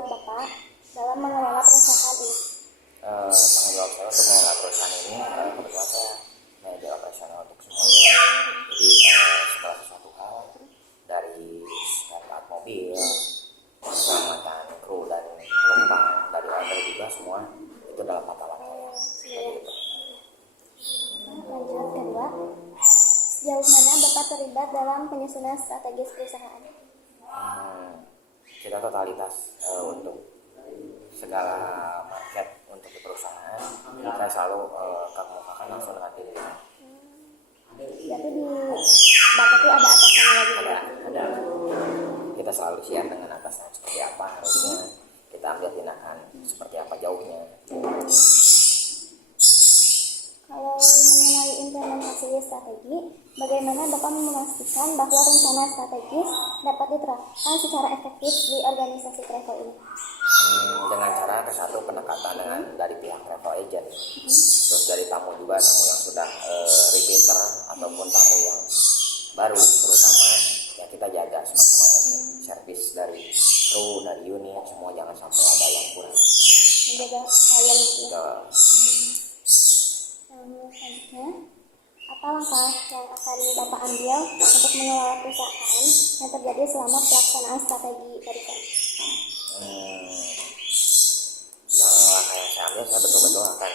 jawab Bapak dalam mengelola perusahaan ini? Tanggung jawab saya untuk mengelola perusahaan ini, kebetulan saya manajer operasional untuk semuanya. Jadi segala sesuatu hal dari spare part mobil, keselamatan kru dan penumpang, dari order juga semua itu dalam mata saya. Gitu. Lanjut kedua, sejauh mana Bapak terlibat dalam penyusunan strategis perusahaan? Kita totalitas untuk segala market untuk di perusahaan, saya selalu kemukakan langsung dengan tim. Berarti di Bapak tuh ada atasannya lagi? Ada. Kita selalu siap dengan atasan seperti apa harusnya kita ambil tindakan seperti apa jauhnya. Kalau mengenai implementasi strategi, bagaimana Bapak memastikan bahwa rencana strategis dapat diterapkan secara efektif di organisasi travel ini? Dengan cara satu pendekatan dengan dari pihak travel agent, terus dari tamu juga, tamu yang sudah repeater ataupun tamu yang baru, terutama ya kita jaga semaksimal mungkin servis dari kru, dari unit, semua jangan sampai ada yang kurang. Menjaga klien gitu ya. Selanjutnya, apa langkah yang akan Bapak ambil untuk mengelola perusahaan yang terjadi selama pelaksanaan strategi tadi Pak? Yang langkah yang saya ambil, saya betul-betul akan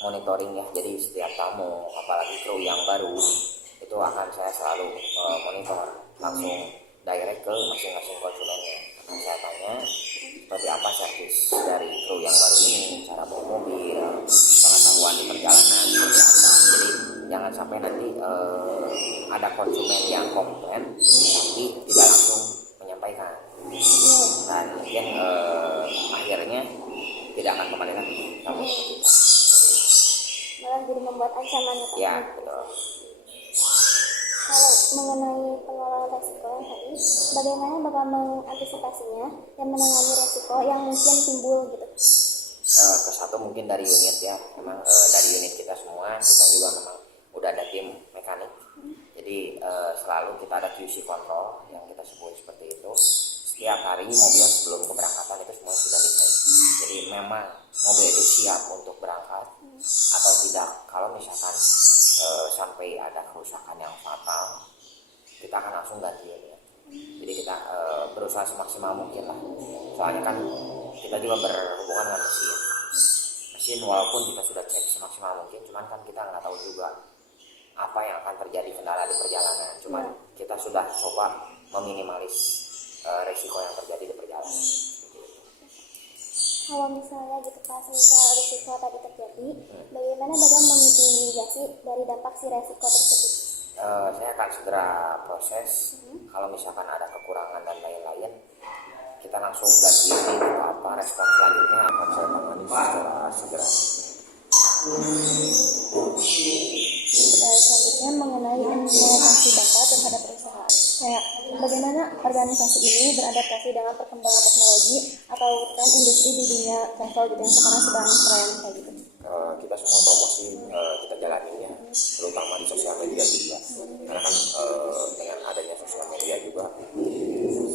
monitoring ya. Jadi setiap tamu, apalagi kru yang baru, itu akan saya selalu monitor langsung direct ke masing-masing konsumennya. Akan saya tanya seperti apa servis dari kru yang baru ini, cara bawa mobil, pengetahuan di perjalanan seperti apa. Jadi jangan sampai nanti ada konsumen yang komplain tapi tidak langsung menyampaikan, dan mungkin akhirnya tidak akan kembali lagi tamu kita. Malah jadi membuat ancaman ya Pak? Ya, betul. Kalau mengenai pengelolaan resiko yang tadi, bagaimana Bapak mengantisipasinya dan menangani resiko yang mungkin timbul gitu? Kesatu mungkin dari unit ya, memang dari unit kita semua, kita juga memang udah ada tim mekanik. Jadi selalu kita ada QC control yang kita sebut seperti itu. Setiap hari mobil sebelum keberangkatan itu semua sudah dicek. Jadi memang mobil itu siap untuk berangkat atau tidak. Kalau misalkan sampai ada kerusakan yang fatal, kita akan langsung ganti ya. Jadi kita berusaha semaksimal mungkin lah. Soalnya kan kita juga berhubungan dengan mesin walaupun kita sudah cek semaksimal mungkin, cuman kan kita nggak tahu juga apa yang akan terjadi kendala di perjalanan. Cuman kita sudah coba meminimalis resiko yang terjadi di perjalanan. Kalau misalnya gitu pas misal risiko tadi terjadi, bagaimana Bapak memitigasi dari dampak si resiko tersebut? Saya akan segera proses. Kalau misalkan ada kekurangan dan lain-lain, kita langsung ganti unit apa respon selanjutnya akan saya tangani secara segera. Selanjutnya mengenai implementasi Bapak terhadap perusahaan. Kayak bagaimana organisasi ini beradaptasi dengan perkembangan teknologi atau tren industri di dunia travel gitu yang sekarang sedang tren kayak gitu. Kita semua promosi kita jalanin ya, terutama di sosial media juga. Karena kan dengan adanya sosial media juga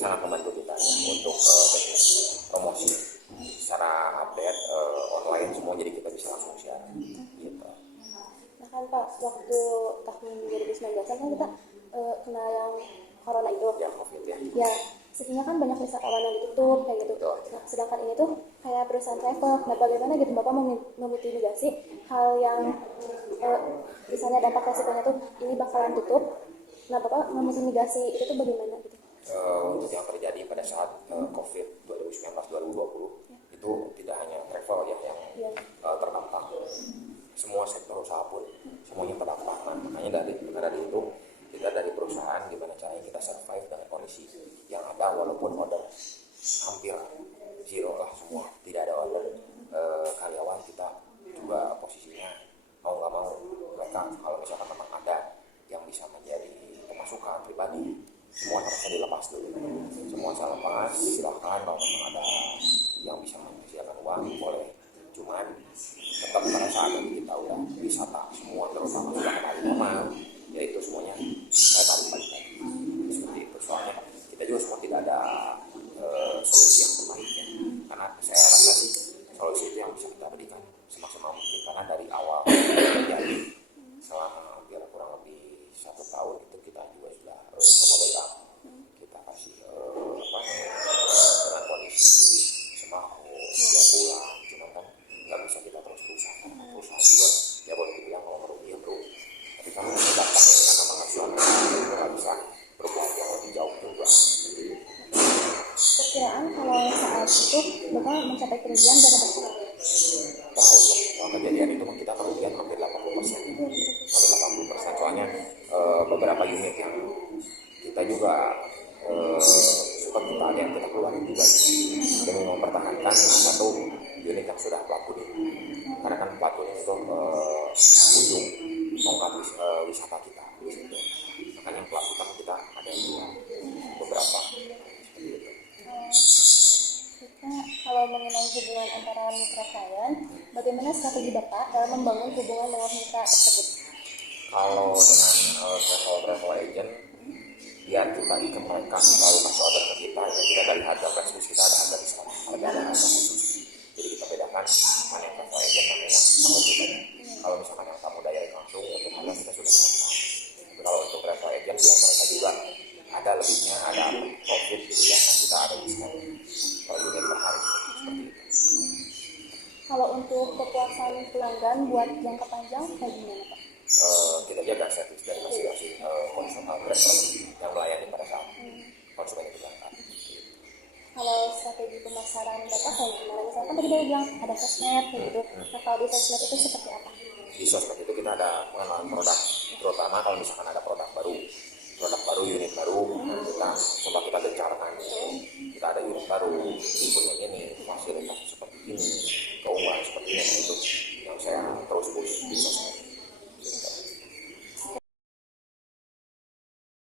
sangat membantu kita ya, untuk teknis promosi secara update online semua, jadi kita bisa langsung share gitu. Nah kan Pak, waktu tahun 2019 kan kita kena yang corona itu ya, COVID ya. Ya, sebenarnya kan banyak wisatawan yang ditutup kayak gitu. Nah, sedangkan ini tuh kayak perusahaan travel. Nah, bagaimana gitu Bapak memitigasi hal yang misalnya dampak resikonya tuh ini bakalan tutup. Nah, Bapak memitigasi itu tuh bagaimana gitu? Untuk yang terjadi pada saat COVID 2019-2020 itu tidak hanya travel ya yang terdampak. Semua sektor usaha pun semuanya terdampak. Nah, makanya dari itu kita dari perusahaan gimana caranya kita survive dengan kondisi yang ada, walaupun order hampir zero lah semua, tidak ada order. Karyawan kita juga posisinya mau nggak mau mereka kalau misalkan memang ada yang bisa menjadi pemasukan pribadi, semua harusnya dilepas dulu. Semua saya lepas, silahkan kalau memang ada yang bisa menghasilkan uang boleh. Cuman tetap pada saat kita udah wisata semua terutama sudah kembali normal, yaitu semuanya saya tarik balik lagi seperti itu. Soalnya kita juga semua tidak ada solusi yang terbaik ya. mencapai kerugian berapa persen? Wah, untuk kejadian itu mah kita kerugian hampir 80%. Hampir 80%. Soalnya beberapa unit yang kita juga suka kita ada yang kita keluarin juga demi mempertahankan satu unit yang sudah plat kuning. Karena kan plat kuning itu ujung tongkat wisata kita di situ. Makanya plat hitam kita ada juga beberapa seperti itu. Kita kalau mengenai hubungan antara mitra klien, bagaimana strategi Bapak dalam membangun hubungan dengan mitra tersebut? Kalau dengan travel agent, biar kita ikut mereka selalu kasih order ke kita, ya kita dari harga flash list kita ada harga diskon, ada harga khusus. Jadi kita bedakan mana yang travel agent, mana yang tamu pribadi. Kalau misalkan yang tamu direct langsung, untuk harga kita sudah menentukan. Tapi kalau untuk travel agent, ya mereka juga ada lebihnya, ada profit gitu ya, nah kita ada diskon per unit per hari seperti itu. Kalau untuk kepuasan pelanggan buat jangka panjang, kayak gimana Pak? Kita jaga servis dari masing-masing konsumen yang melayani pada saat konsumen itu berangkat. Kalau strategi pemasaran Bapak kayak gimana? Misalkan tadi Bapak bilang ada sosmed kayak gitu. Nah kalau di sosmed itu seperti apa? Di sosmed itu kita ada pengenalan produk, terutama kalau misalkan ada produk baru, unit baru, kita coba kita gencarkan. Kita ada unit baru, tipenya ini, fasilitas seperti ini, keunggulan seperti ini, itu yang saya terus push di sosmed.